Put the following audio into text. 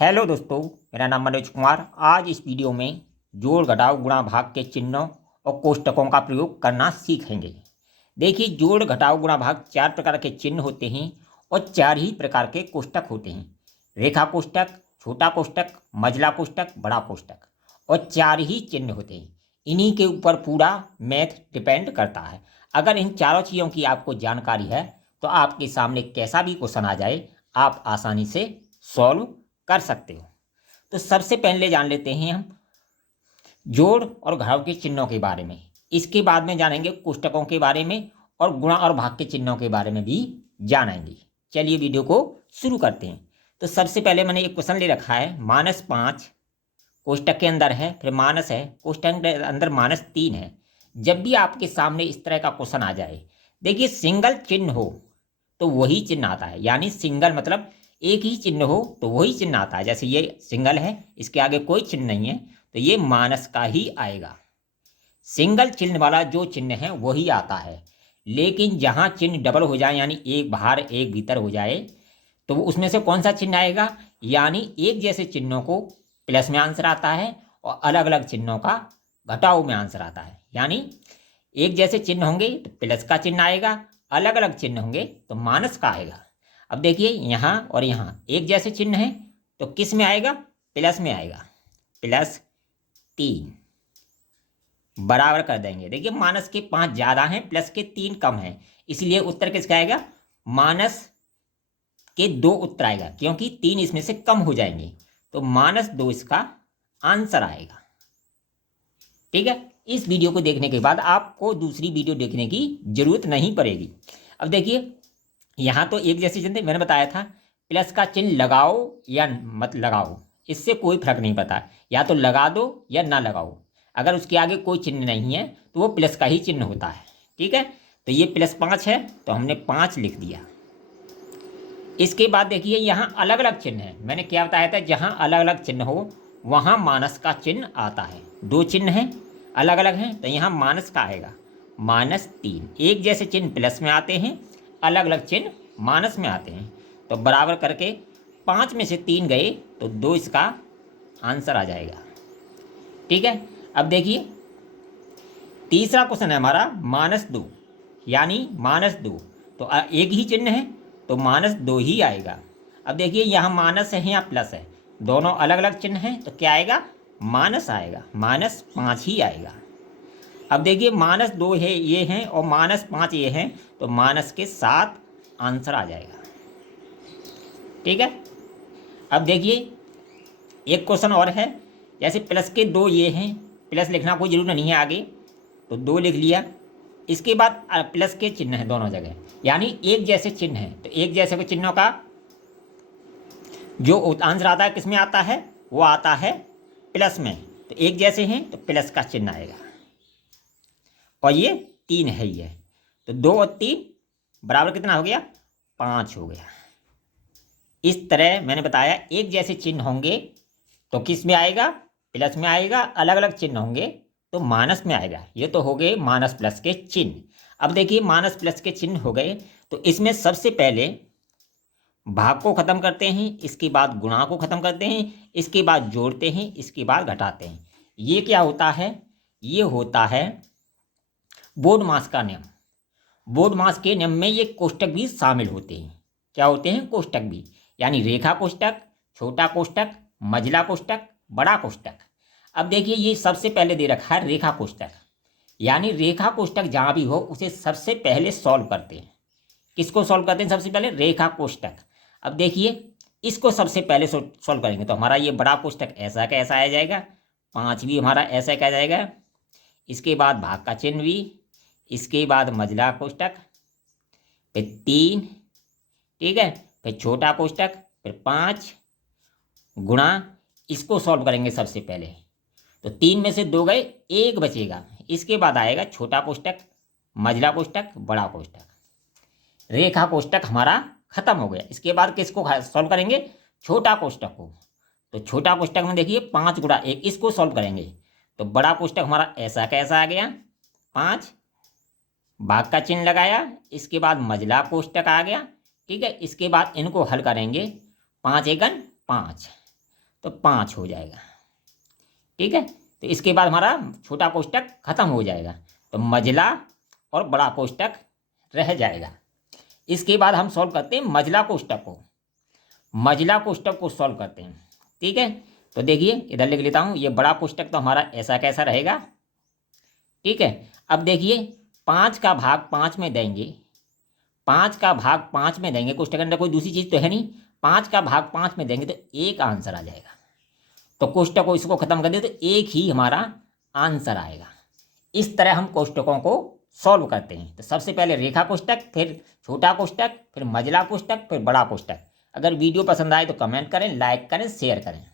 Hello दोस्तों, मेरा नाम मनोज कुमार। आज इस वीडियो में जोड़ घटाव गुणा भाग के चिन्हों और कोष्टकों का प्रयोग करना सीखेंगे। देखिए, जोड़ घटाव गुणा भाग चार प्रकार के चिन्ह होते हैं और चार ही प्रकार के कोष्टक होते हैं। रेखा कोष्टक, छोटा कोष्टक, मझला कोष्टक, बड़ा कोष्टक, और चार ही चिन्ह होते हैं। इन्हीं के ऊपर पूरा मैथ डिपेंड करता है। अगर इन चारों चीज़ों की आपको जानकारी है तो आपके सामने कैसा भी क्वेश्चन आ जाए आप आसानी से सॉल्व कर सकते हो। तो सबसे पहले जान लेते हैं हम जोड़ और घटाव के चिन्हों के बारे में। इसके बाद में जानेंगे कोष्टकों के बारे में और गुणा और भाग के चिन्हों के बारे में भी जानेंगे। चलिए वीडियो को शुरू करते हैं। तो सबसे पहले मैंने एक क्वेश्चन ले रखा है, -5 कोष्टक के अंदर है, फिर माइनस है, कोष्टक के अंदर -3 है। जब भी आपके सामने इस तरह का क्वेश्चन आ जाए, देखिए सिंगल चिन्ह हो तो वही चिन्ह आता है। यानी सिंगल मतलब एक ही चिन्ह हो तो वही चिन्ह आता है। जैसे ये सिंगल है, इसके आगे कोई चिन्ह नहीं है तो ये माइनस का ही आएगा। सिंगल चिन्ह वाला जो चिन्ह है वही आता है। लेकिन जहाँ चिन्ह डबल हो जाए, यानी एक बाहर एक भीतर हो जाए, तो वो उसमें से कौन सा चिन्ह आएगा? यानी एक जैसे चिन्हों को प्लस में आंसर आता है और अलग अलग चिन्हों का घटाव में आंसर आता है। यानी एक जैसे चिन्ह होंगे तो प्लस का चिन्ह आएगा, अलग अलग चिन्ह होंगे तो माइनस का आएगा। अब देखिए, यहाँ और यहाँ एक जैसे चिन्ह है तो किस में आएगा? प्लस में आएगा। +3 बराबर कर देंगे। देखिए, माइनस के 5 ज़्यादा हैं, प्लस के 3 कम हैं, इसलिए उत्तर किसका आएगा? माइनस के 2 उत्तर आएगा, क्योंकि 3 इसमें से कम हो जाएंगे, तो -2 इसका आंसर आएगा। ठीक है, इस वीडियो को देखने के बाद आपको दूसरी वीडियो देखने की जरूरत नहीं पड़ेगी। अब देखिए, यहाँ तो एक जैसे चिन्ह मैंने बताया था, प्लस का चिन्ह लगाओ या मत लगाओ, इससे कोई फर्क नहीं पड़ता। या तो लगा दो या ना लगाओ, अगर उसके आगे कोई चिन्ह नहीं है तो वो प्लस का ही चिन्ह होता है। ठीक है, तो ये +5 है तो हमने 5 लिख दिया। इसके बाद देखिए, यहाँ अलग अलग चिन्ह है। मैंने क्या बताया था, जहाँ अलग अलग चिन्ह हो वहाँ माइनस का चिन्ह आता है। दो चिन्ह हैं, अलग अलग हैं, तो यहाँ माइनस का आएगा। -3 एक जैसे चिन्ह प्लस में आते हैं, अलग अलग चिन्ह माइनस में आते हैं। तो बराबर करके 5 में से 3 गए तो 2 इसका आंसर आ जाएगा। ठीक है, अब देखिए तीसरा क्वेश्चन है हमारा -2, यानी -2 तो एक ही चिन्ह है तो -2 ही आएगा। अब देखिए, यहाँ माइनस है या प्लस है, दोनों अलग अलग चिन्ह हैं तो क्या आएगा? माइनस आएगा, -5 ही आएगा। अब देखिए, -2 है ये हैं और -5 ये हैं, तो माइनस के 7 आंसर आ जाएगा। ठीक है, अब देखिए एक क्वेश्चन और है, जैसे प्लस के 2 ये हैं, प्लस लिखना कोई जरूरी नहीं है आगे, तो 2 लिख लिया। इसके बाद प्लस के चिन्ह है दोनों जगह, यानी एक जैसे चिन्ह है, तो एक जैसे के चिन्हों का जो आंसर आता है किस में आता है? वो आता है प्लस में। तो एक जैसे हैं तो प्लस का चिन्ह आएगा, और ये 3 है ही है, तो 2 और 3 बराबर कितना हो गया? 5 हो गया। इस तरह मैंने बताया, एक जैसे चिन्ह होंगे तो किस में आएगा? प्लस में आएगा, अलग अलग चिन्ह होंगे तो माइनस में आएगा। ये तो हो गए माइनस प्लस के चिन्ह। अब देखिए, माइनस प्लस के चिन्ह हो गए, तो इसमें सबसे पहले भाग को खत्म करते हैं, इसके बाद गुणा को खत्म करते हैं, इसके बाद जोड़ते हैं, इसके बाद घटाते हैं। ये क्या होता है? ये होता है बोडमास का नियम। बोडमास के नियम में ये कोष्टक भी शामिल होते हैं। क्या होते हैं? कोष्टक भी, यानी रेखा कोष्टक, छोटा कोष्टक, मझला कोष्टक, बड़ा कोष्टक। अब देखिए, ये सबसे पहले दे रखा है रेखा कोष्टक, यानी रेखा कोष्टक जहाँ भी हो उसे सबसे पहले सॉल्व करते हैं। किसको सॉल्व करते हैं? सबसे पहले रेखा कोष्टक। अब देखिए, इसको सबसे पहले सॉल्व करेंगे तो हमारा ये बड़ा कोष्टक ऐसा का ऐसा आ जाएगा, 5 भी हमारा ऐसा का आ जाएगा। इसके बाद भाग का चिन्ह भी, इसके बाद मझला कोष्टक, फिर 3, ठीक है, फिर छोटा कोष्टक, फिर 5 गुणा। इसको सॉल्व करेंगे सबसे पहले, तो 3 में से 2 गए, 1 बचेगा। इसके बाद आएगा छोटा कोष्टक, मझला कोष्टक, बड़ा कोष्टक। रेखा कोष्टक हमारा खत्म हो गया। इसके बाद किसको सॉल्व करेंगे? छोटा कोष्टक को। तो छोटा कोष्टक में देखिए 5 गुणा 1, इसको सॉल्व करेंगे तो बड़ा कोष्टक हमारा ऐसा कैसा आ गया, 5, भाग का चिन्ह लगाया, इसके बाद मझला कोष्टक आ गया। ठीक है, इसके बाद इनको हल करेंगे, 5 एकन 5, तो 5 हो जाएगा। ठीक है, तो इसके बाद हमारा छोटा कोष्टक खत्म हो जाएगा, तो मझला और बड़ा कोष्टक रह जाएगा। इसके बाद हम सॉल्व करते हैं मझला कोष्टक को। मझला कोष्टक को सॉल्व करते हैं। ठीक है, तो देखिए इधर लिख लेता हूँ, ये बड़ा कोष्टक तो हमारा ऐसा कैसा रहेगा। ठीक है, अब देखिए 5 का भाग 5 में देंगे, 5 का भाग 5 में देंगे, कोष्टक के अंदर कोई दूसरी चीज़ तो है नहीं, 5 का भाग 5 में देंगे तो एक आंसर आ जाएगा। तो कोष्टक को इसको खत्म कर दे तो एक ही हमारा आंसर आएगा। इस तरह हम कोष्टकों को सॉल्व करते हैं। तो सबसे पहले रेखा कोष्टक, फिर छोटा कोष्टक, फिर मझला कोष्टक, फिर बड़ा कोष्टक। अगर वीडियो पसंद आए तो कमेंट करें, लाइक करें, शेयर करें।